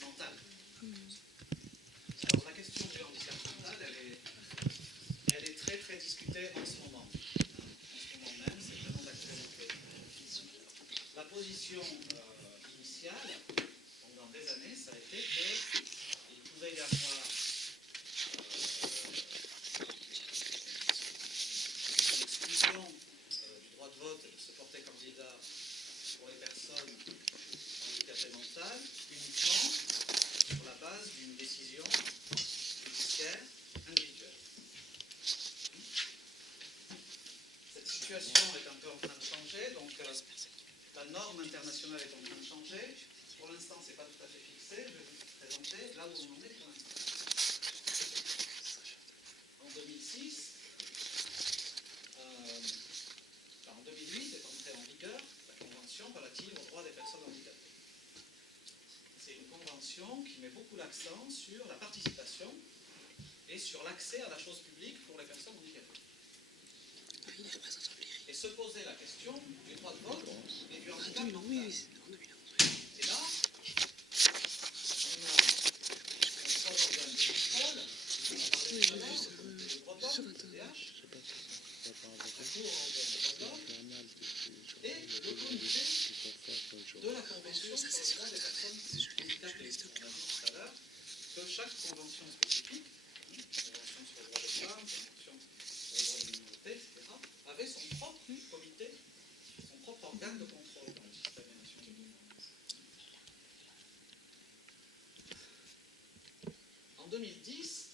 mental. Alors la question du handicap mental, elle est très très discutée en ce moment. En ce moment même, c'est vraiment d'actualité. La position initiale, pendant des années, ça a été qu'il pouvait y avoir une exclusion du droit de vote et de se porter candidat pour les personnes handicapées mentales uniquement sur la base d'une décision judiciaire individuelle. Cette situation est un peu en train de changer, donc la norme internationale est en train de changer. Pour l'instant, ce n'est pas tout à fait fixé. Je vais vous présenter là où on en est pour l'instant. En 2006, en 2008 est entrée en vigueur la Convention relative aux droits des personnes handicapées. C'est une convention qui met beaucoup l'accent sur la participation et sur l'accès à la chose publique pour les personnes handicapées. Et se posait la question du droit de vote et du handicap mental. Et là, on a trois organes principaux, on a parlé tout à l'heure, le droit de l'homme, le DH, la Cour européenne des droits de l'homme et le comité de la Convention sur les droits des personnes handicapées. On a dit tout à l'heure que chaque convention spécifique, convention sur les droits des femmes, convention sur les droits des minorités, etc., avait son propre comité, son propre organe de contrôle dans le système des Nations Unies. En 2010,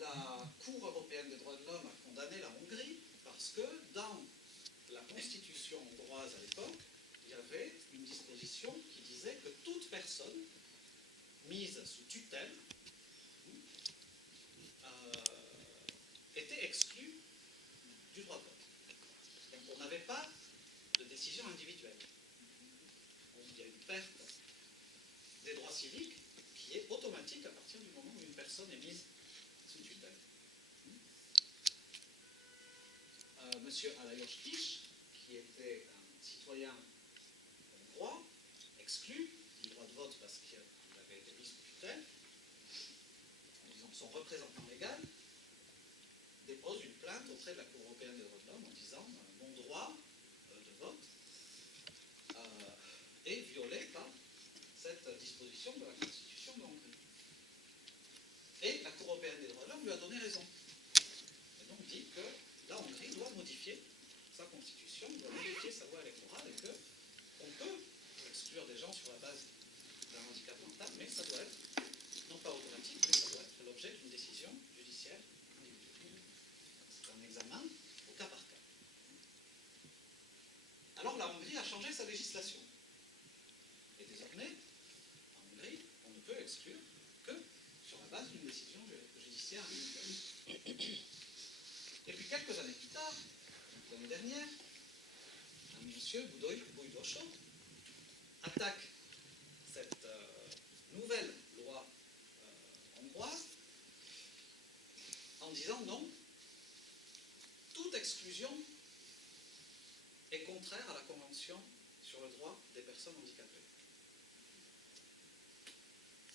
la Cour européenne des droits de l'homme a condamné la Hongrie parce que dans la constitution hongroise à l'époque, il y avait une disposition qui disait que toute personne mise sous tutelle était exclue du droit de vote. Donc on n'avait pas de décision individuelle. Il y a une perte des droits civiques qui est automatique à partir du moment où une personne est mise sous tutelle. Monsieur Alajos Kiss, qui était un citoyen hongrois, exclu du droit de vote parce qu'il avait été mis sous tutelle, en disant son représentant légal, dépose une plainte auprès de la Cour européenne des droits de l'homme en disant mon droit de vote est violé par cette disposition de la Constitution de Hongrie. Et la Cour européenne des droits de l'homme lui a donné raison. Et donc dit que la Hongrie doit modifier sa Constitution, doit modifier sa loi électorale et qu'on peut exclure des gens sur la base d'un handicap mental, mais ça doit être, non pas automatique, mais ça doit être l'objet d'une décision judiciaire individuelle. C'est un examen au cas par cas. Alors la Hongrie a changé sa législation. Et désormais, en Hongrie, on ne peut exclure que sur la base d'une décision judiciaire individuelle. Et puis quelques années plus tard, l'année dernière, un monsieur, Bújdos, attaque cette nouvelle loi hongroise en disant non, toute exclusion est contraire à la Convention sur le droit des personnes handicapées.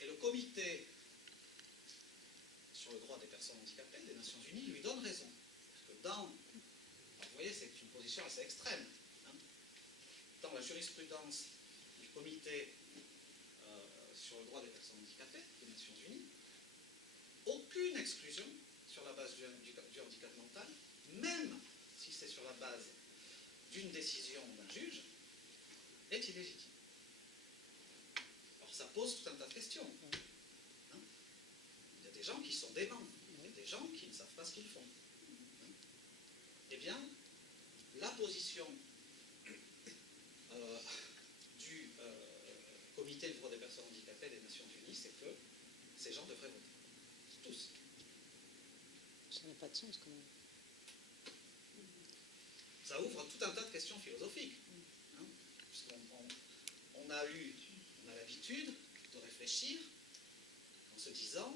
Et le comité sur le droit des personnes handicapées des Nations Unies lui donne raison. Parce que vous voyez, c'est une position assez extrême. Dans la jurisprudence du comité sur le droit des personnes handicapées des Nations Unies, aucune exclusion sur la base du handicap mental, même si c'est sur la base d'une décision d'un juge, est illégitime. Alors ça pose tout un tas de questions. Il y a des gens qui sont déments, il y a des gens qui ne savent pas ce qu'ils font. Eh bien, la position du comité des droits des personnes handicapées des Nations Unies, c'est que ces gens devraient voter. Tous. Ça n'a pas de sens quand même. Ça ouvre tout un tas de questions philosophiques. Puisqu'on a l'habitude de réfléchir en se disant,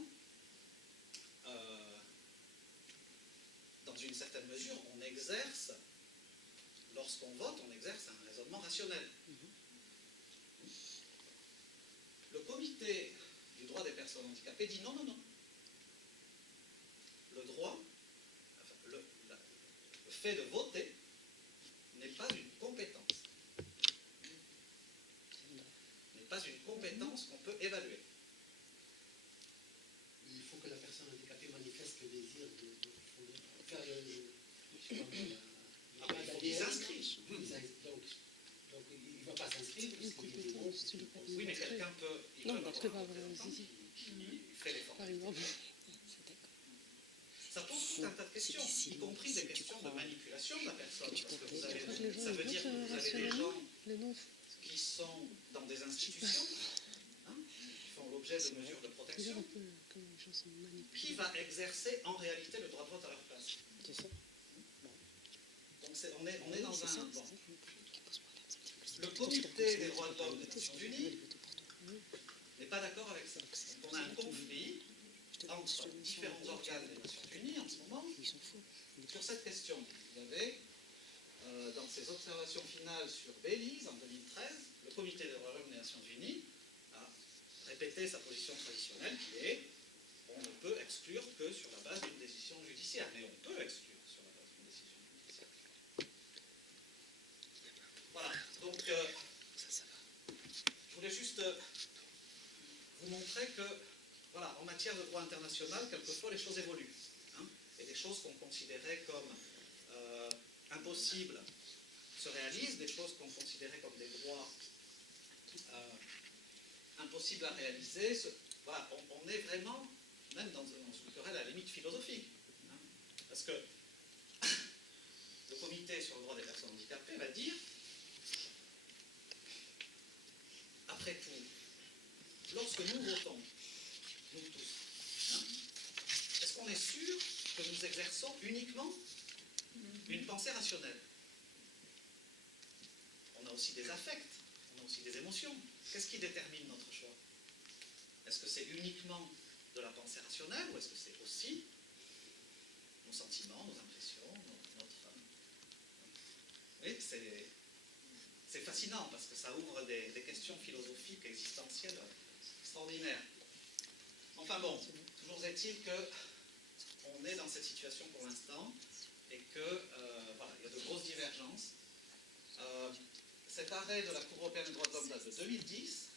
dans une certaine mesure, on exerce, lorsqu'on vote, on exerce un raisonnement rationnel. Le personnes handicapées dit non, non, non. Le droit, enfin, le fait de voter n'est pas une compétence. N'est pas une compétence qu'on peut évaluer. Il faut que la personne handicapée manifeste le désir de faire Ah, il faut qu'ils s'inscrivent. Donc il ne va pas s'inscrire parce qu'il est bon. Oui, mais quelqu'un peut. Il Non, peut parce que avoir pas un avoir un représentant zizi. qui fait l'effort. Par exemple. C'est d'accord. Ça pose tout un tas de questions, y compris des questions de manipulation de la personne. Parce que vous avez, ça veut dire que vous avez des gens Les noms. qui sont dans des institutions, hein, qui font l'objet de mesures de Déjà protection. un peu comme les gens sont manipulés. Qui va exercer en réalité le droit de vote à leur place? C'est ça. Donc on est dans C'est ça, un... c'est Bon. ça. Le comité des droits de l'homme des Nations Unies n'est pas d'accord avec ça. Donc on a un conflit entre différents organes des Nations Unies en ce moment Ils sont fous. sur cette question. Vous avez, dans ses observations finales sur Belize en 2013, le comité des droits de l'homme des Nations Unies a répété sa position traditionnelle qui est on ne peut exclure que sur la base d'une décision judiciaire, mais on peut exclure sur la base d'une décision judiciaire. Voilà, donc je voulais juste vous montrer que, voilà, en matière de droit international, quelquefois les choses évoluent. Hein, et des choses qu'on considérait comme impossibles se réalisent, des choses qu'on considérait comme des droits impossibles à réaliser. Voilà, on est vraiment même dans une querelle à la limite philosophique. Hein, parce que le comité sur le droit des personnes handicapées va dire, après tout, lorsque nous votons, nous tous, hein, est-ce qu'on est sûr que nous exerçons uniquement une pensée rationnelle? On a aussi des affects, on a aussi des émotions. Qu'est-ce qui détermine notre choix? Est-ce que c'est uniquement de la pensée rationnelle ou est-ce que c'est aussi nos sentiments, nos impressions, notre... Oui, c'est fascinant parce que ça ouvre des questions philosophiques, existentielles extraordinaires. Enfin bon, toujours est-il qu'on est dans cette situation pour l'instant et que voilà, il y a de grosses divergences. Cet arrêt de la Cour européenne des droits de l'homme date de 2010.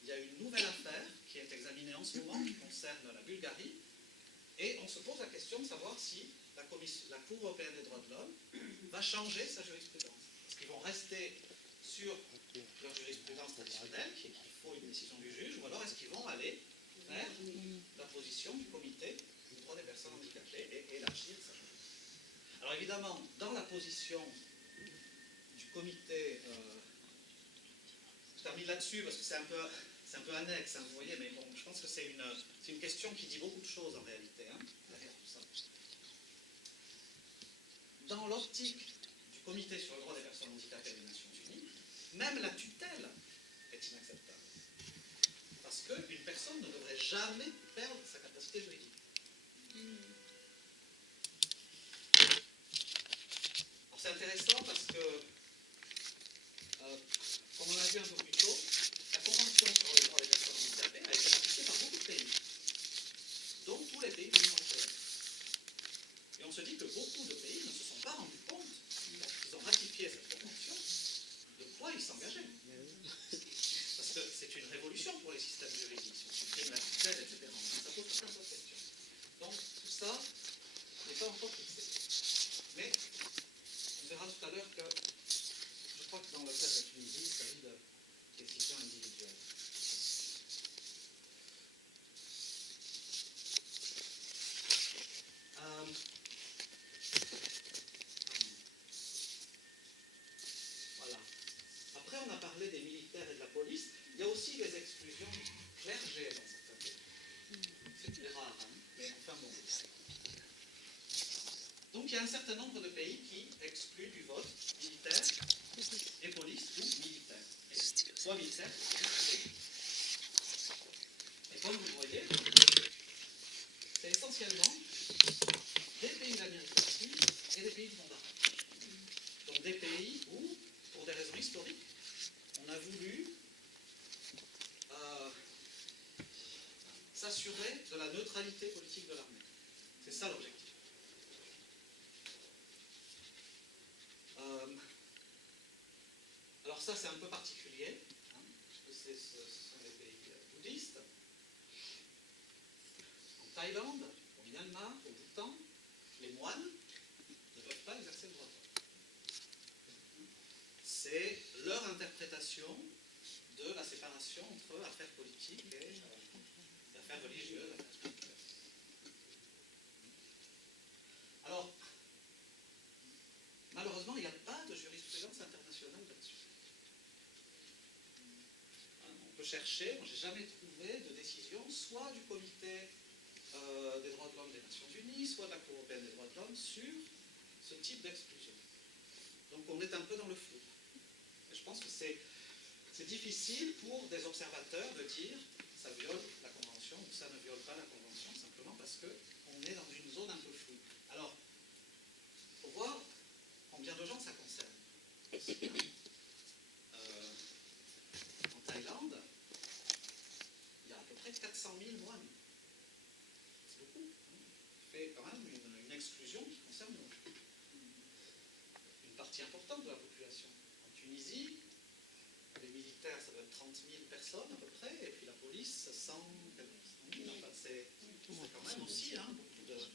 Il y a une nouvelle affaire qui est examinée en ce moment, qui concerne la Bulgarie, et on se pose la question de savoir si la Cour européenne des droits de l'homme va changer sa jurisprudence. Est-ce qu'ils vont rester sur leur jurisprudence traditionnelle, qu'il faut une décision du juge, ou alors est-ce qu'ils vont aller vers la position du comité des droits des personnes handicapées et élargir ça? Alors évidemment, dans la position du comité, je termine là-dessus parce que c'est un peu annexe, hein, vous voyez, mais bon, je pense que c'est une question qui dit beaucoup de choses en réalité, hein, derrière tout ça. Dans l'optique du comité sur le droit des personnes handicapées des Nations Unies, même la tutelle est inacceptable. Parce qu'une personne ne devrait jamais perdre sa capacité juridique. Alors c'est intéressant parce que, comme on a vu un peu plus tôt, la Convention sur le droit des personnes handicapées a été ratifiée par beaucoup de pays, dont tous les pays de l'Union européenne. Et on se dit que beaucoup de pays ne se sont pas rendus compte, lorsqu'ils ont ratifié cette convention, de quoi ils s'engageaient. Parce que c'est une révolution pour les systèmes juridiques, si on supprime la tutelle, etc. Ça pose tout un tas de questions. Donc tout ça n'est pas encore fixé. Mais on verra tout à l'heure que je crois que dans le cas de la Tunisie, il s'agit de décisions individuelles. Voilà. Après, on a parlé des militaires et de la police. Il y a aussi des exclusions du clergé dans certains pays. C'est rare, hein, mais enfin bon. Donc il y a un certain nombre de pays qui excluent du vote militaire et police ou militaire. Et soit militaire, soit police. Et comme vous le voyez, c'est essentiellement des pays d'Amérique latine et des pays du monde arabe. Donc des pays où, pour des raisons historiques, on a voulu s'assurer de la neutralité politique de l'armée. C'est ça l'objectif. Alors ça, c'est un peu particulier, hein, parce que ce sont des pays bouddhistes. En Thaïlande, au Myanmar, au Bhoutan, les moines ne peuvent pas exercer le droit de vote. C'est leur interprétation de la séparation entre affaires politiques et affaires religieuses. Affaires spirituelles. Alors, malheureusement, il n'y a pas de jurisprudence internationale là-dessus. On peut chercher, moi j'ai jamais trouvé de décision, soit du comité des droits de l'homme des Nations Unies, soit de la Cour européenne des droits de l'homme, sur ce type d'exclusion. Donc on est un peu dans le flou. Et je pense que c'est difficile pour des observateurs de dire ça viole la Convention ou ça ne viole pas la Convention, simplement parce qu'on est dans une zone un peu floue. Alors, il faut voir combien de gens ça concerne. En Thaïlande, il y a à peu près 400 000 moines. C'est beaucoup. Ça fait quand même une exclusion qui concerne une partie importante de la population. En Tunisie, les militaires, ça doit être 30 000 personnes à peu près, et puis la police, 100 000. Enfin, c'est quand même aussi beaucoup de gens.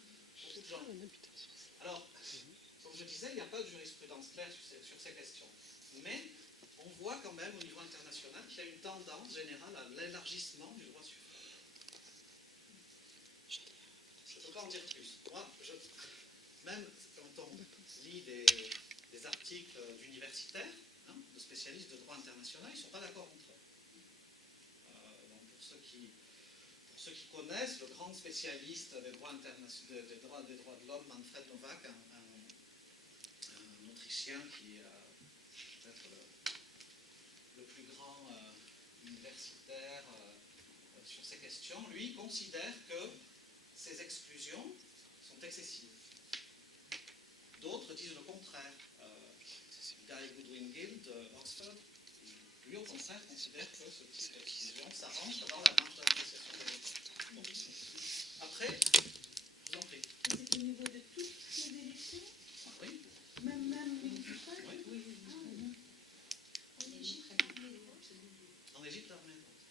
Alors, comme je disais, il n'y a pas de jurisprudence claire sur ces questions. Mais on voit quand même au niveau international qu'il y a une tendance générale à l'élargissement du droit suffrage. Je ne peux pas en dire plus. Moi, même quand on lit des articles d'universitaires, de spécialistes de droit international, ils ne sont pas d'accord entre eux. Donc pour ceux qui connaissent, le grand spécialiste des droits de l'homme, Manfred Novak, un Autrichien qui est peut-être le plus grand universitaire sur ces questions, lui considère que ces exclusions sont excessives. D'autres disent le contraire. Guy Goodwin Gill d'Oxford, lui au contraire considère que ce type d'exclusion, ça rentre dans la marge d'appréciation des votes. Après, je vous en prie. C'est au niveau de toutes les élections? Oui. Même municipales? Oui. En Égypte, En Égypte, l'armée vote.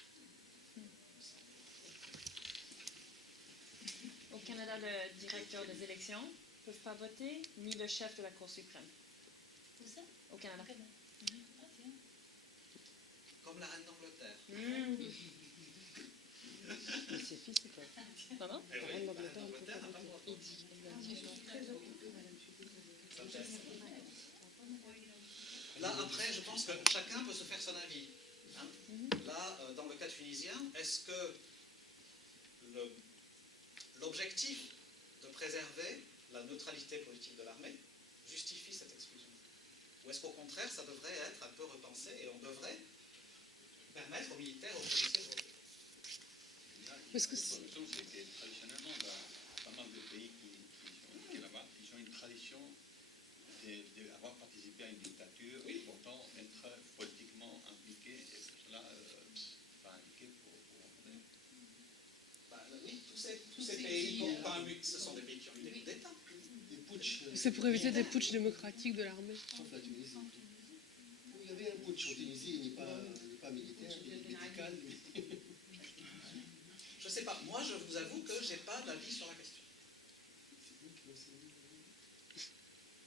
Au Canada, le directeur des élections ne peuvent pas voter, ni le chef de la Cour suprême. Où ça? Au Canada. Ah, bien. Comme la reine d'Angleterre. Mais c'est fils ou pas? Pardon? La reine La reine d'Angleterre, elle peut d'Angleterre pas n'a pas le droit de voter. vote. Je suis très occupée, madame, je suis désolée. Ça teste. Là, après, je pense que chacun peut se faire son avis. Là, dans le cas tunisien, est-ce que l'objectif de préserver la neutralité politique de l'armée justifie cette exclusion? Ou est-ce qu'au contraire, ça devrait être un peu repensé et on devrait permettre aux militaires, aux policiers de voter? Parce que c'est que traditionnellement, pas mal de pays qui sont là-bas, ils ont une tradition d'avoir participé à une dictature et pourtant être politiquement impliqués et pour cela pas indiqués pour voter. Oui, tous ces pays, ce sont des pays qui ont eu des coups d'État. Des putschs. c'est pour éviter des putschs démocratiques de l'armée. Sauf la Tunisie. Il y avait un putsch en Tunisie, il n'est pas militaire, il est médical. Je ne sais pas. Moi, je vous avoue que je n'ai pas d'avis sur la question.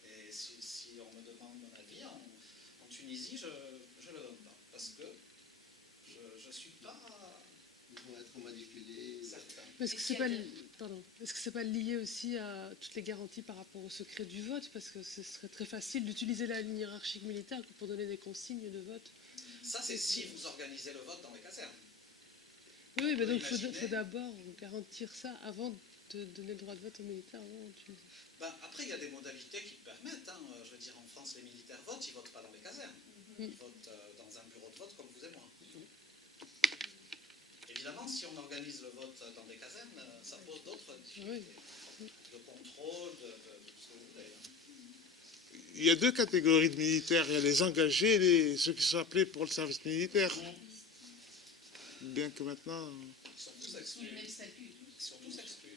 Et si on me demande mon avis, en Tunisie, je ne le donne pas. Parce que je ne suis pas Ils vont être manipulés. certain. Est-ce que c'est pas, est-ce que c'est pas lié aussi à toutes les garanties par rapport au secret du vote? Parce que ce serait très facile d'utiliser la ligne hiérarchique militaire pour donner des consignes de vote. Ça, c'est si vous organisez le vote dans les casernes. Oui, mais donc il Imaginez. faut d'abord garantir ça avant de donner le droit de vote aux militaires. Après, il y a des modalités qui permettent. Je veux dire, en France, les militaires votent, ils ne votent pas dans les casernes. Ils votent dans un bureau de vote comme vous et moi. Évidemment, si on organise le vote dans des casernes, ça pose d'autres difficultés de contrôle, de ce que vous voulez. Il y a deux catégories de militaires. Il y a les engagés et ceux qui sont appelés pour le service militaire. bien que maintenant... Ils sont tous exclus. Même statut et tout. Ils sont tous exclus.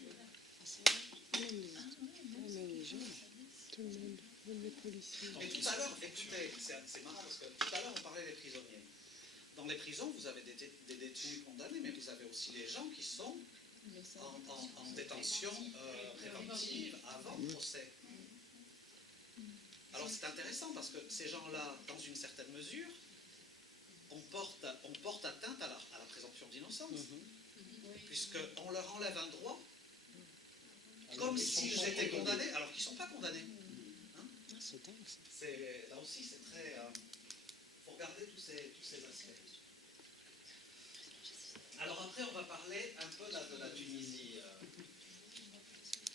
Tout le monde, même les policiers. Mais tout à l'heure, écoutez, c'est marrant parce que tout à l'heure on parlait des prisonniers. Dans les prisons, vous avez des détenus condamnés, mais vous avez aussi les gens qui sont en détention préventive avant le procès. Alors c'est intéressant parce que ces gens-là, dans une certaine mesure, on porte atteinte à la présomption d'innocence, puisqu'on leur enlève un droit, comme s'ils étaient condamnés, alors qu'ils ne sont pas condamnés. Là aussi, c'est très... Il faut regarder tous ces aspects. Alors après, on va parler un peu là, de la Tunisie.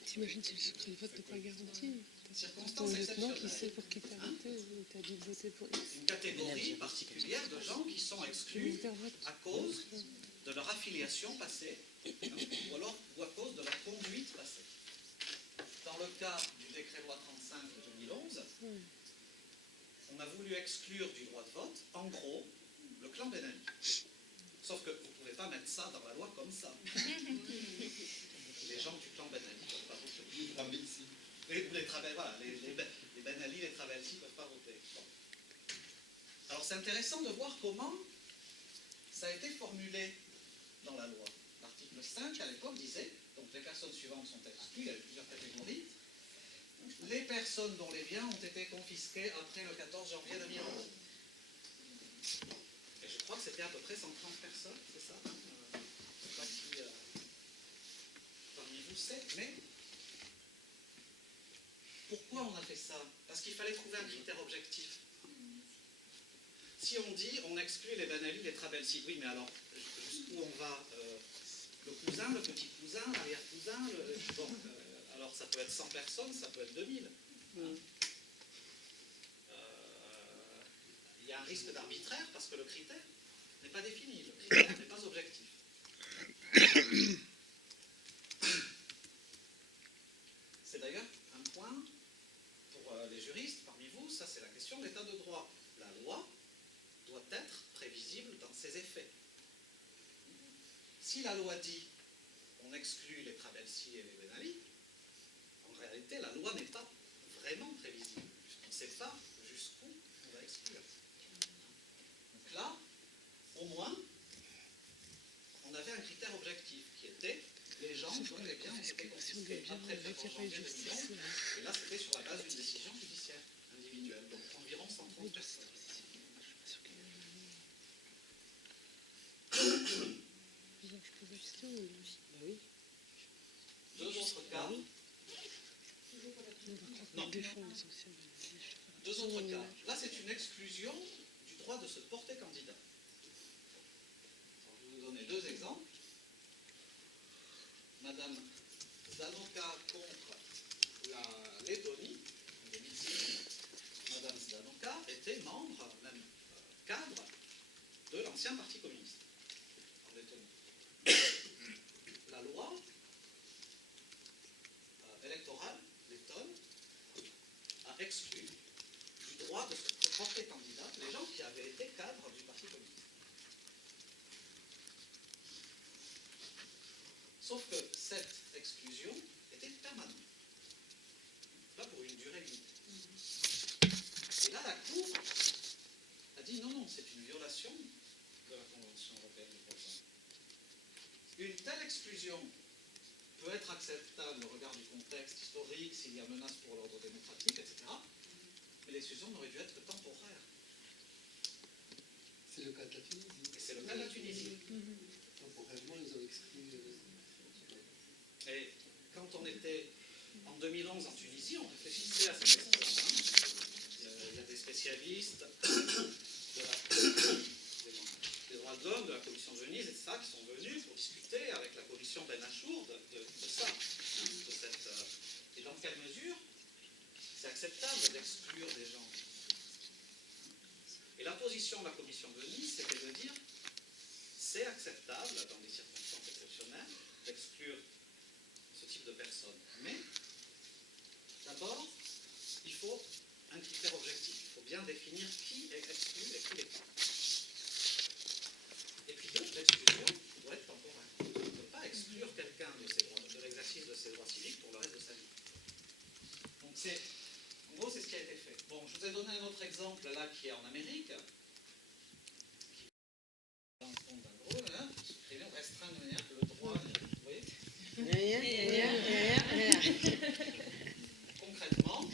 T'imagines si le secret de vote n'est pas garanti? Ton Circonstance lieutenant qui exceptionnelle. sait pour qui t'as voté, il t'a dit de voter pour X. Une catégorie particulière de gens qui sont exclus à cause de leur affiliation passée, ou à cause de leur conduite passée. Dans le cas du décret loi 35 de 2011, on a voulu exclure du droit de vote, en gros, le clan Ben Ali. Sauf que vous ne pouvez pas mettre ça dans la loi comme ça. Les gens du clan Ben Ali ne peuvent pas voter. Les Ben Ali, les Travelsi ne peuvent pas voter. Bon. Alors c'est intéressant de voir comment ça a été formulé dans la loi. L'article 5 à l'époque disait, donc les personnes suivantes sont exclues, il y avait plusieurs catégories. Les personnes dont les biens ont été confisqués après le 14 janvier 2011. Et je crois que c'était à peu près 130 personnes, c'est ça? Je ne sais pas qui parmi vous sait, mais pourquoi on a fait ça? Parce qu'il fallait trouver un critère objectif. Si on dit on exclut les Ben Ali, les Travelsi, oui, mais alors jusqu'où on va? Le cousin, le petit cousin, l'arrière-cousin, bon, alors ça peut être 100 personnes, ça peut être 2000. Il y a un risque d'arbitraire parce que le critère n'est pas défini, le critère n'est pas objectif. C'est d'ailleurs un point pour les juristes parmi vous, ça c'est la question de l'état de droit. La loi doit être prévisible dans ses effets. Si la loi dit on exclut les Travelsi et les Ben Ali, en réalité la loi n'est pas vraiment prévisible, puisqu'on ne sait pas jusqu'où on va exclure. Donc là, au moins, on avait un critère objectif qui était les gens dont les biens ont été confisqués après le 14 janvier 2011, et là c'était sur la base d'une décision judiciaire individuelle, donc environ 130 personnes. Deux autres cas. Non. Deux autres cas. Là, c'est une exclusion du droit de se porter candidat. Alors, je vais vous donner deux exemples. Madame Zdanoka contre la Lettonie, en 2006. Madame Zdanoka était membre, même cadre, de l'ancien Parti communiste en Lettonie. La loi électorale lettonne a exclu du droit de se porter candidat les gens qui avaient été cadres du Parti communiste. Sauf que cette exclusion était permanente, pas pour une durée limitée. Et là, la Cour a dit non, c'est une violation de la Convention européenne des droits de l'homme. Une telle exclusion peut être acceptable au regard du contexte historique, s'il y a menace pour l'ordre démocratique, etc. Mais l'exclusion n'aurait dû être que temporaire. C'est le cas de la Tunisie. Et c'est le cas de la Tunisie. Temporairement, ils ont exclu. Et quand on était en 2011 en Tunisie, on réfléchissait à cette question. Il y a des spécialistes des droits de l'homme, de la commission de Venise, etc., qui sont venus pour discuter avec la commission Ben Achour de ça. Et dans quelle mesure c'est acceptable d'exclure des gens. Et la position de la commission de Venise, c'était de dire c'est acceptable, dans des circonstances exceptionnelles, d'exclure ce type de personnes. Mais, d'abord, il faut un critère objectif. Il faut bien définir qui est exclu et qui n'est pas. Et puis deux, l'exclusion doit être temporaire. On ne peut pas exclure quelqu'un de l'exercice de ses droits civiques pour le reste de sa vie. Donc en gros, c'est ce qui a été fait. Bon, je vous ai donné un autre exemple là qui est en Amérique. Dans le fond d'un gros, là, supprimé, on restreint de manière que le droit, vous voyez. Concrètement,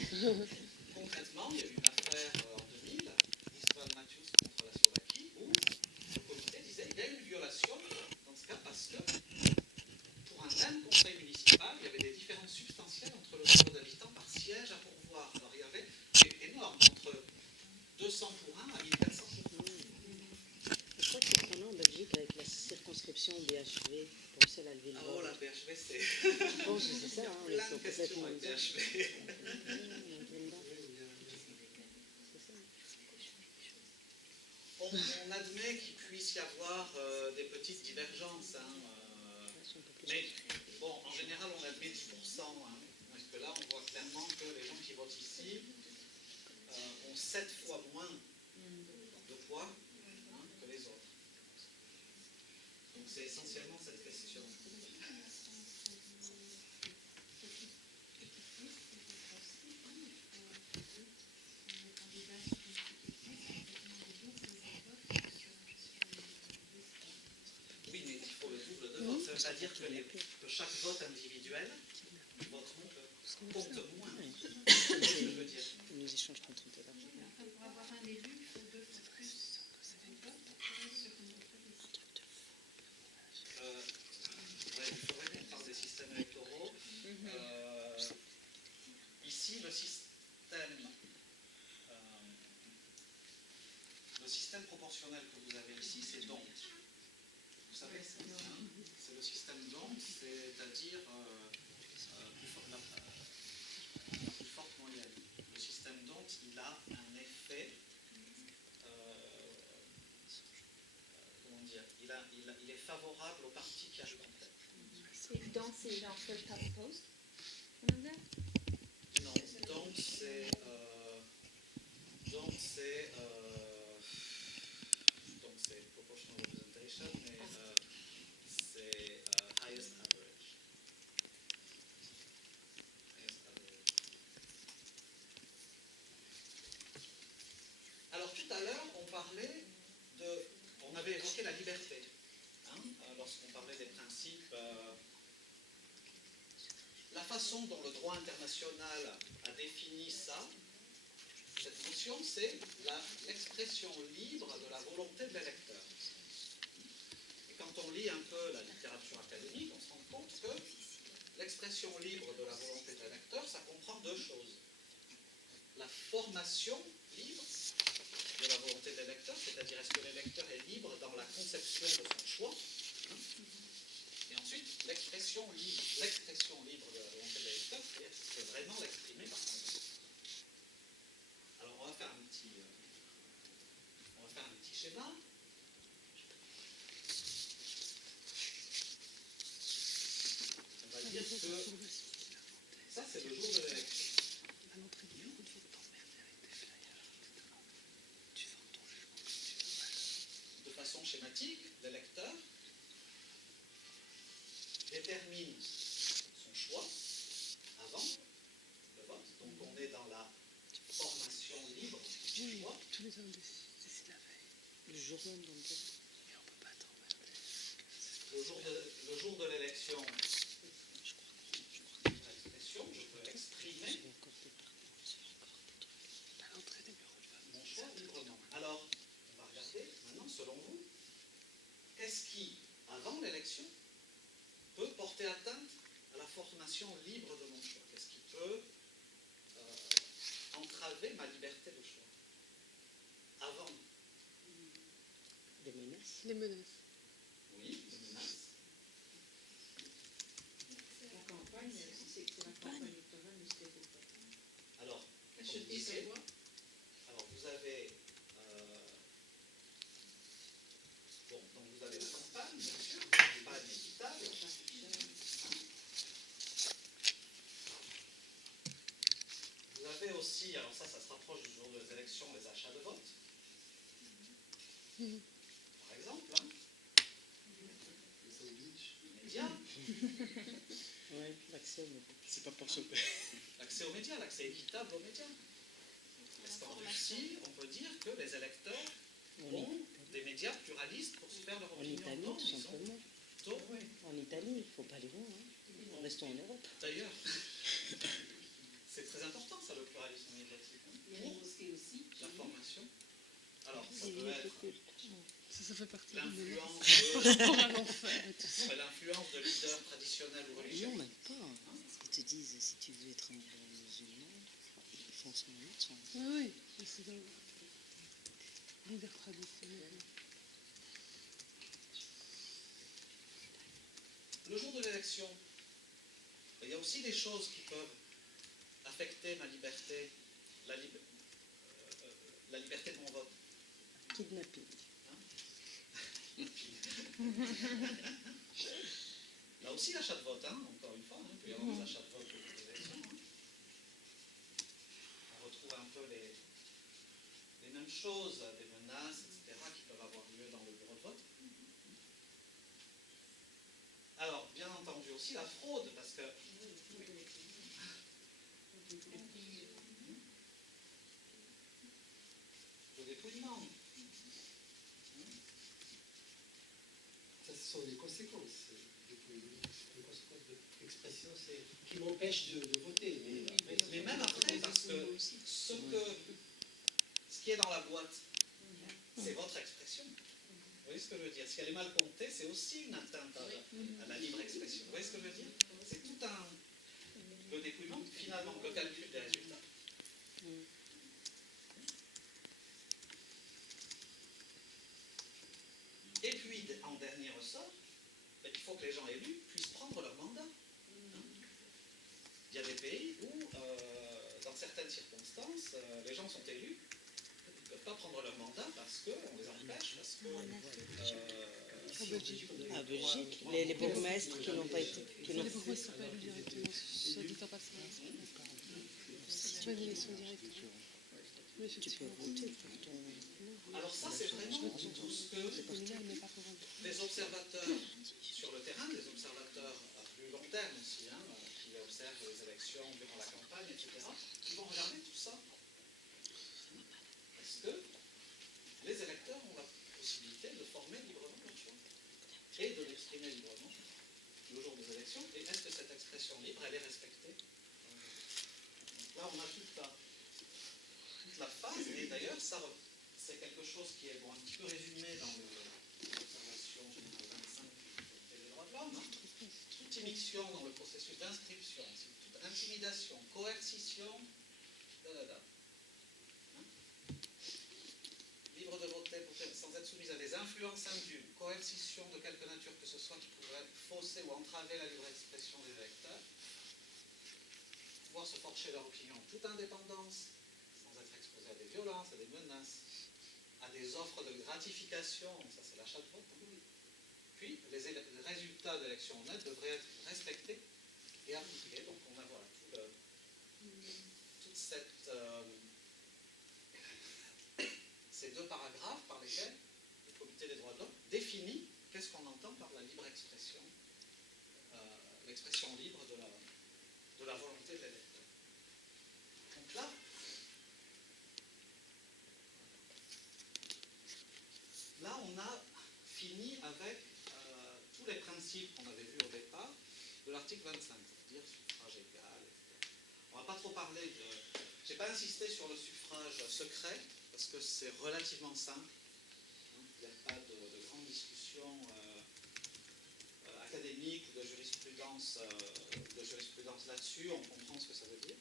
il y a eu une affaire en 2000, Eastman Matthews contre la Slovaquie, où le comité disait qu'il y a une violation dans ce cas parce que pour un même conseil municipal, il y avait des différences substantielles entre le nombre d'habitants par siège à pourvoir. Alors il y avait c'est énorme, entre 200 pour 1 à 1400 pour 1. Je crois que c'est qu'on a en Belgique avec la circonscription BHV, Bruxelles à Lille. Ah, oh, la BHV, c'est Je pense que c'est ça, hein, ils plein sont de questions complètement avec bizarres. BHV. C'est ça. On admet qu'il puisse y avoir des petites divergences, hein, mais bon, en général, on admet 10%, hein, parce que là, on voit clairement que les gens qui votent ici ont 7 fois moins de poids hein, que les autres. Donc c'est essentiellement cette question. Oui, mais il faut le double de vote. Ça veut pas dire que chaque vote individuel compte moins. C'est ce que je veux dire. Nous échangeons contre eux. Enfin, pour avoir un élu, il faut 2 fois plus de votes sur une autre liste. Ouais, il faudrait qu'on parle des systèmes électoraux. Ici, le système proportionnel que vous avez ici, c'est donc. Vous savez, c'est le système donc, c'est-à-dire la plus forte moyenne. Le système donc, il a un effet, comment dire, il est favorable au parti qui arrive en tête. Et donc, c'est genre first past post? On a dit? Non, donc c'est proportional representation, mais c'est highest average. Highest average. Alors tout à l'heure, on avait évoqué la liberté, hein, lorsqu'on parlait des principes. La façon dont le droit international a défini ça, cette notion, c'est l'expression libre de la volonté de l'électeur. Et quand on lit un peu la littérature académique, on se rend compte que l'expression libre de la volonté de l'électeur, ça comprend deux choses. La formation libre de la volonté de l'électeur, c'est-à-dire est-ce que l'électeur est libre dans la conception de son choix, hein, et ensuite l'expression libre de la volonté de l'électeur, c'est vraiment l'exprimer par contre. Alors on va faire un petit schéma. On va dire que ça c'est le jour de l'élection. À l'entrée du bureau de vote, t'emmerder avec des flyers. Tu vends ton jugement comme tu veux. De façon schématique, l'électeur détermine son choix avant le vote. Donc on est dans la formation libre du Oui, choix. tous les hommes décident la veille. Le jour même dans le temps. Et on peut pas t'emmerder. Le jour de l'élection, Je crois l'expression, je peux exprimer qu'il y a encore des parties. Il y a encore des trucs. À l'entrée des bureaux de vote. mon choix librement. Alors, on va regarder maintenant, selon vous, qu'est-ce qui, avant l'élection, peut porter atteinte à la formation libre de mon choix? Qu'est-ce qui peut entraver ma liberté de choix? Avant, Des menaces. Les menaces. oui, les menaces. La campagne, c'est la campagne électorale, mais c'était pas. Alors, Acheter comme je disais, sa voix. alors vous avez donc vous avez la campagne, bien sûr, la campagne équitable. Vous avez aussi, alors ça se rapproche du jour des élections, les achats de vote. Par exemple, hein. l'accès aux médias. C'est pas pour ce L'accès aux médias, l'accès équitable aux médias. Parce qu'en Russie, on peut dire que les électeurs ont des médias pluralistes pour se faire leur En opinion. Italie, Non, tout ils sont simplement. plutôt- En Italie, il ne faut pas aller loin. Hein. Restons en Europe. D'ailleurs, c'est très important ça, le pluralisme médiatique. Hein, Il y a les mosquées aussi. pour l'information. Alors, ça Il peut est être culte. Ça fait partie de l'influence de, pour un enfer et tout ça. non, mais l'influence de leaders traditionnels ou religieux. Non, même pas. Ils te disent, si tu veux être un bon musulman, ils font son son. Oui, oui, mais c'est dans l'hiver traditionnel. Le jour de l'élection, il y a aussi des choses qui peuvent affecter ma liberté, la liberté de mon vote. Kidnapping. Là aussi, l'achat de vote, hein, encore une fois, hein, il peut y avoir des achats de vote pour les élections. Hein. On retrouve un peu les mêmes choses, des menaces, etc., qui peuvent avoir lieu dans le bureau de vote. Alors, bien entendu aussi la fraude, parce que le dépouillement. Ça, ce sont les conséquences. Les conséquences de l'expression, c'est qui m'empêche de voter. Mais même après, parce que ce qui est dans la boîte, c'est votre expression. Vous voyez ce que je veux dire? Si elle est mal comptée, c'est aussi une atteinte à la libre expression. Vous voyez ce que je veux dire? C'est tout le dépouillement, finalement, le calcul des résultats. Et puis, en dernier ressort, il faut que les gens élus puissent prendre leur mandat. Il y a des pays où, dans certaines circonstances, les gens sont élus, ils ne peuvent pas prendre leur mandat parce qu'on les empêche, parce que... À Belgique, les bourgmestres qui n'ont pas été. Qui n'ont Les bourgmestres ne sont pas élus directement, soit dit en passant. C'est pas une élection directe. Tu Mais peux effectivement, voter pour ton. Alors ça, c'est vraiment tout ce que communal, mais pas pour un. des observateurs sur le terrain, des observateurs à plus long terme aussi, hein, qui observent les élections durant la campagne, etc., qui vont regarder tout ça. Est-ce que les électeurs ont la possibilité de former librement leur choix et de l'exprimer librement le jour des élections? Et est-ce que cette expression libre, elle est respectée? Là, on a toute la phase, et d'ailleurs, ça, c'est quelque chose qui est un petit peu résumé dans l'observation générale 25 des droits de l'homme. Hein. Toute immixtion dans le processus d'inscription, toute intimidation, coercition, libre de voter sans être soumise à des influences indues, coercition de quelque nature que ce soit qui pourrait fausser ou entraver la libre expression des électeurs, pouvoir se forger leur opinion en toute indépendance, sans être exposé à des violences, à des menaces, à des offres de gratification, ça c'est l'achat de vote. Puis les résultats d'élections honnêtes devraient être respectés et appliqués. Donc on a voilà, toute cette, ces deux paragraphes par lesquels le Comité des droits de l'homme définit qu'est-ce qu'on entend par la libre expression, l'expression libre de la volonté de l'électeur. Donc là on a fini avec tous les principes qu'on avait vus au départ de l'article 25, c'est-à-dire suffrage égal, etc. On ne va pas trop parler de... Je n'ai pas insisté sur le suffrage secret, parce que c'est relativement simple. Il n'y a pas de grande discussion académique ou de jurisprudence là-dessus. On comprend ce que ça veut dire.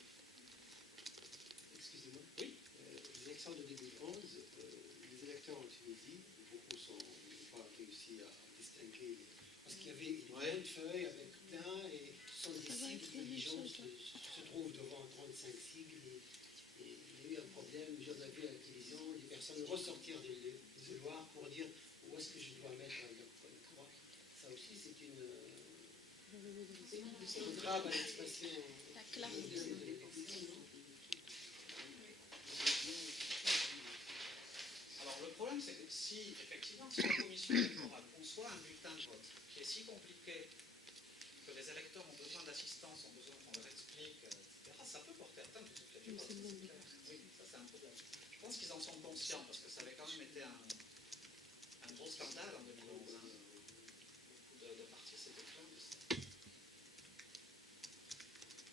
Excusez-moi. Oui. Les élections de 2011, les électeurs en Tunisie, beaucoup n'ont pas réussi à distinguer, parce qu'il y avait une grande feuille avec plein, et 70 sigles, les gens se trouvent devant 35 sigles, et il y a eu un problème, j'en ai vu à la télévision, les personnes ressortir des couloirs pour dire où est-ce que je dois mettre leur croix. Ça aussi, c'est une entrave à l'expression. La clarté. Alors le problème, c'est que si, effectivement, si la commission électorale conçoit un bulletin de vote qui est si compliqué que les électeurs ont besoin d'assistance, ont besoin en sont conscients, parce que ça avait quand même été un gros scandale en 2011. Hein. Beaucoup de partis s'étaient plaints de ça.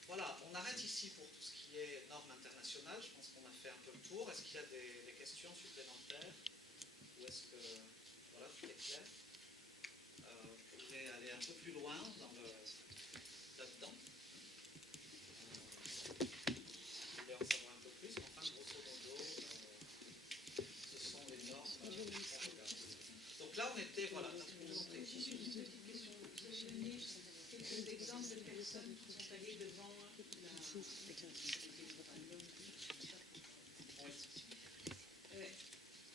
Voilà, on arrête ici pour tout ce qui est normes internationales. Je pense qu'on a fait un peu le tour. Est-ce qu'il y a des questions supplémentaires? Ou est-ce que voilà, tout est clair? Vous pouvez aller un peu plus loin là-dedans. Vous voulez en savoir un peu plus, mais enfin, grosso modo, ce sont les normes qu'on regarde. Donc là, on était, voilà, Juste une petite question. Vous avez donné quelques exemples de personnes qui sont allées devant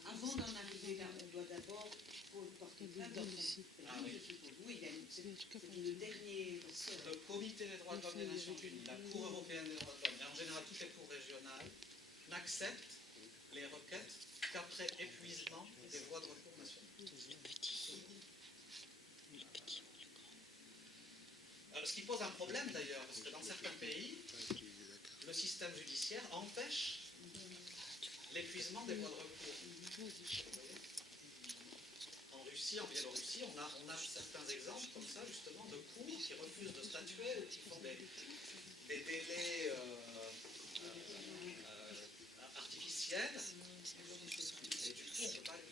avant d'en arriver là, on doit d'abord porter plainte dans son pays, Ah oui. je suppose. Oui, c'est le dernier ressort. le Comité des droits de l'homme des Nations Unies, la Cour européenne des droits de l'homme, et en général toutes les cours régionales, n'acceptent les requêtes qu'après épuisement des voies de recours nationales. Ce qui pose un problème d'ailleurs, parce que dans certains pays, le système judiciaire empêche l'épuisement des voies de recours. Vous voyez ? En Russie, en Biélorussie, on a certains exemples comme ça, justement, de cours qui refusent de statuer ou qui font des délais artificiels. Et du coup, on ne peut pas les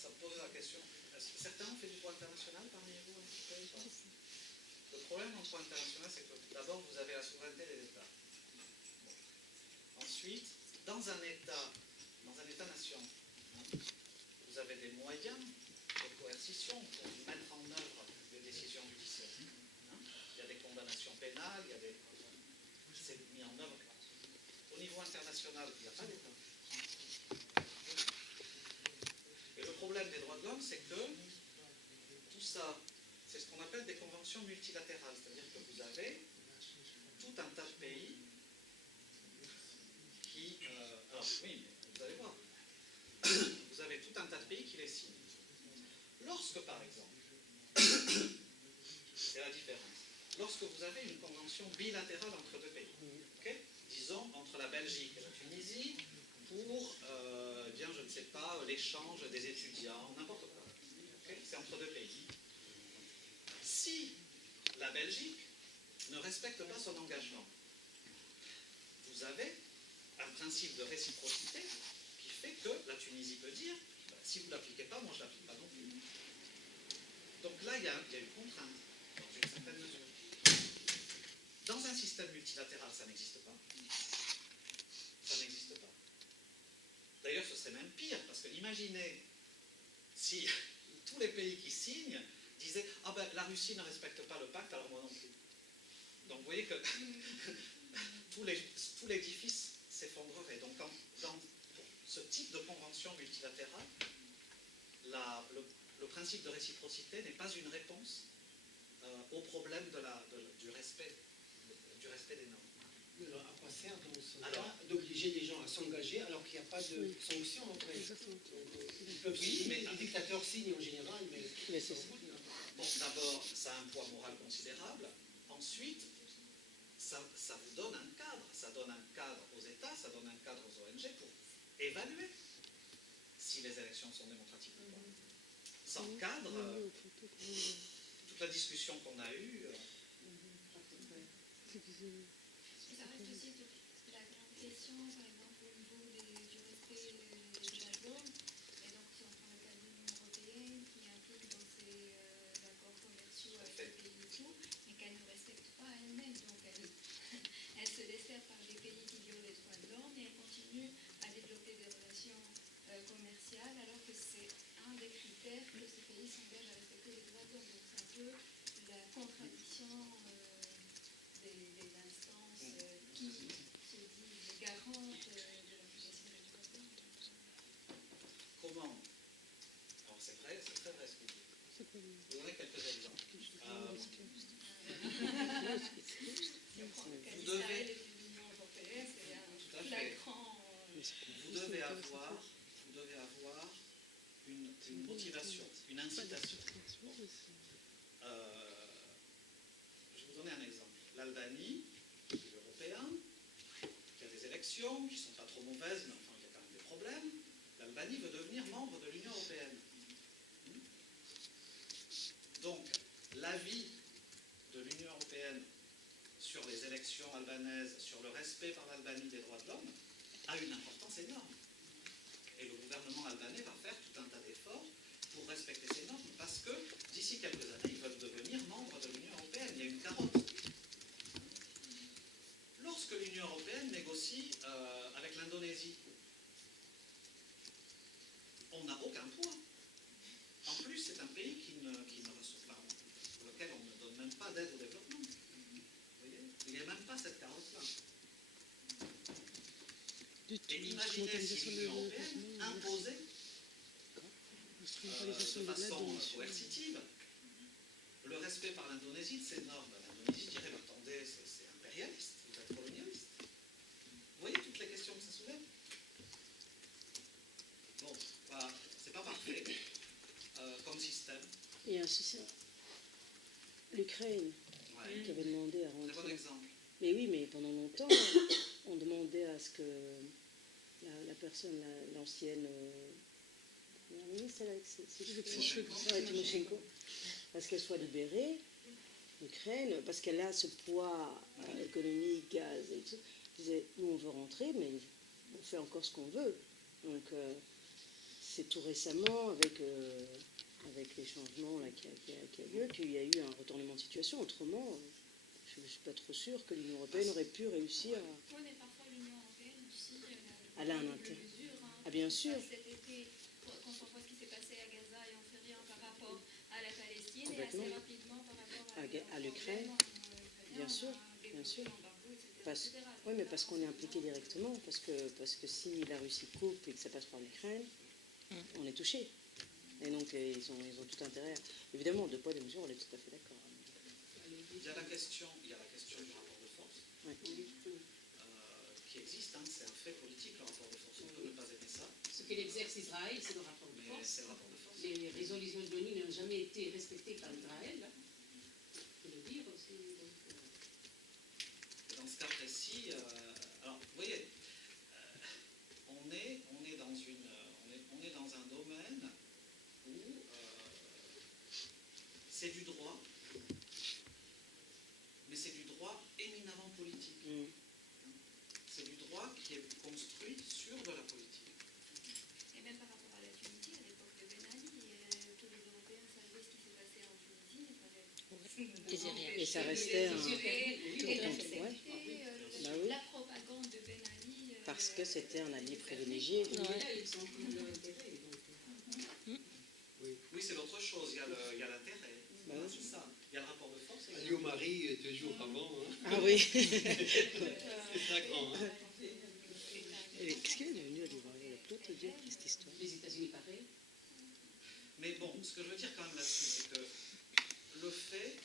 ça pose la question. Est-ce que certains ont fait du droit international parmi vous un petit peu ou pas? Le problème en droit international, c'est que d'abord, vous avez la souveraineté des États. Bon. Ensuite, dans un État-nation, vous avez des moyens de coercition pour mettre en œuvre des décisions judiciaires. Il y a des condamnations pénales, c'est mis en œuvre. Au niveau international, il n'y a pas d'État. Et le problème des droits de l'homme, c'est que tout ça, c'est ce qu'on appelle des conventions multilatérales. C'est-à-dire que vous avez tout un tas de pays qui... alors oui, vous allez voir. Vous avez tout un tas de pays qui les signent. Lorsque, par exemple, c'est la différence, lorsque vous avez une convention bilatérale entre deux pays, okay, disons entre la Belgique et la Tunisie, pour, bien, je ne sais pas, l'échange des étudiants, n'importe quoi. Okay, c'est entre deux pays. Si la Belgique ne respecte pas son engagement, vous avez un principe de réciprocité qui fait que la Tunisie peut dire, bah, si vous ne l'appliquez pas, moi je ne l'applique pas non plus. Donc là, il y a une contrainte, dans une certaine mesure. Dans un système multilatéral, ça n'existe pas. Ça n'existe pas. D'ailleurs, ce serait même pire, parce que imaginez si tous les pays qui signent disaient « Ah ben, la Russie ne respecte pas le pacte, alors moi non plus. » Donc vous voyez que tout l'édifice s'effondrerait. Donc dans ce type de convention multilatérale, le principe de réciprocité n'est pas une réponse au problème du respect des normes. Alors, à quoi sert dans ce cas d'obliger les gens à s'engager alors qu'il n'y a pas de sanction après? Ils peuvent signer, mais un dictateur signe en général, mais c'est ça. Bon, d'abord, ça a un poids moral considérable. Ensuite, ça vous donne un cadre. Ça donne un cadre aux États, ça donne un cadre aux ONG pour évaluer si les élections sont démocratiques ou pas. Sans cadre, toute la discussion qu'on a eue... Ça reste aussi la grande question, par exemple, au niveau du respect des droits de l'homme. Et donc, si on prend le cas de l'Union européenne, qui implique dans ses accords commerciaux avec les pays et tout, mais qu'elle ne respecte pas elle-même. Donc, elle se laisse faire par des pays qui violent les droits de l'homme et elle continue à développer des relations commerciales, alors que c'est un des critères que ces pays s'engagent à respecter les droits de l'homme. Donc, c'est un peu la contradiction des instances qui se disent garantes de l'application des droits de l'homme. incitation. Bon. Je vais vous donner un exemple. L'Albanie, pays européen, qui a des élections qui ne sont pas trop mauvaises, mais enfin il y a quand même des problèmes. L'Albanie veut devenir membre de l'Union européenne. Donc, l'avis de l'Union européenne sur les élections albanaises, sur le respect par l'Albanie des droits de l'homme, a une importance énorme. Et le gouvernement albanais va faire tout un tas d'efforts pour respecter ces normes, parce que d'ici quelques années, ils veulent devenir membres de l'Union européenne. Il y a une carotte. Lorsque l'Union européenne négocie avec l'Indonésie, on n'a aucun poids. En plus, c'est un pays qui ne reçoit pas, pour lequel on ne donne même pas d'aide au développement. Vous voyez, il n'y a même pas cette carotte-là. Et imaginez si l'Union européenne imposait de façon coercitive le respect par l'Indonésie de ces normes. L'Indonésie dirait, mais attendez, c'est impérialiste, vous êtes colonialiste. Vous voyez toutes les questions que ça soulève? Bon, voilà, c'est pas parfait comme système. Il y a un souci. L'Ukraine, Ouais. qui avait demandé à Très bon rentrer. exemple. Mais oui, mais pendant longtemps, on demandait à ce que la personne, l'ancienne première ministre, Tymoshenko, parce qu'elle soit libérée, l'Ukraine, parce qu'elle a ce poids économique, gaz et tout. Elle disait, nous on veut rentrer, mais on fait encore ce qu'on veut. Donc c'est tout récemment, avec les changements là, qui a lieu, qu'il y a eu un retournement de situation. Autrement, je ne suis pas trop sûre que l'Union européenne aurait pu réussir Oui, mais parfois l'Union européenne aussi, aller à un elle inter. mesure. Ah bien sûr. Cet été, quand on voit ce qui s'est passé à Gaza et on ne fait rien par rapport à la Palestine, et Complètement. assez rapidement par rapport À l'Ukraine. Bien sûr, bien sûr. Oui, mais parce qu'on est impliqué directement, parce que si la Russie coupe et que ça passe par l'Ukraine, on est touché. Et donc ils ont tout intérêt. Évidemment, deux poids, deux mesures, on est tout à fait d'accord. Il y a la question du rapport de force Ouais. qui existe, hein, c'est un fait politique, le rapport de force, on ne peut ne pas aimer ça, Ce que exerce Israël, c'est le rapport de mais force. c'est le rapport de force. Les résolutions de l'ONU n'ont jamais été respectées par Israël. Il faut le dire aussi. Donc, Et dans ce cas précis, alors vous voyez, on est dans un domaine où c'est du droit, mais c'est du droit éminemment politique. C'est du droit qui est construit sur de la politique. Et même par rapport à la Tunisie, à l'époque de Ben Ali, tous les Européens savaient ce qui s'est passé en Tunisie. Et ça restait un... Ouais. Bah oui. La propagande de Ben Ali. Parce que c'était un allié privilégié. et là, ils sont dans leur intérêt. Donc, Oui, c'est l'autre chose, il y a l'intérêt. Bah Voilà, oui. c'est ça. Il y a le rapport de force. et il y a Ali au mari 2 jours avant. Hein. Ah oui. C'est flagrant. Hein. Qu'est-ce qu'il est devenu à Dubaï? Il n'y a plus à te dire cette histoire. les États-Unis, pareil. Mais bon, ce que je veux dire quand même là-dessus, c'est que le fait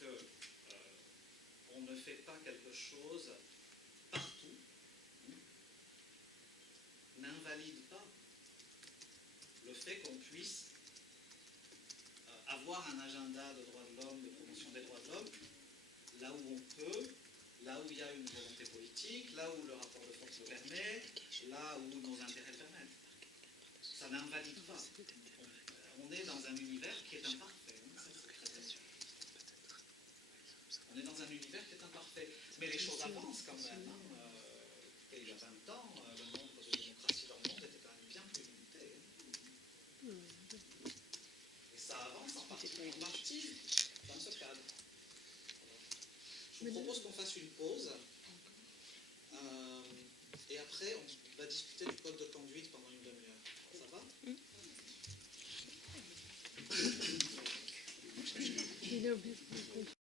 que on ne fait pas quelque chose partout n'invalide pas le fait qu'on puisse avoir un agenda de droits de l'homme, de promotion des droits de l'homme, là où on peut, là où il y a une volonté politique, là où le rapport de force le permet, là où nos intérêts le permettent. Ça n'invalide pas. On est dans un univers qui est imparfait. Ça, c'est très sûr. On est dans un univers qui est imparfait. Mais les choses avancent quand même. Hein. Et il y a 20 ans, le nombre de démocraties dans le monde était quand même bien plus limité. Et ça avance en partie dans ce cadre. Je vous propose qu'on fasse une pause. Et après, on va discuter du code de conduite pendant une demi-heure. Ça va? Il a oublié de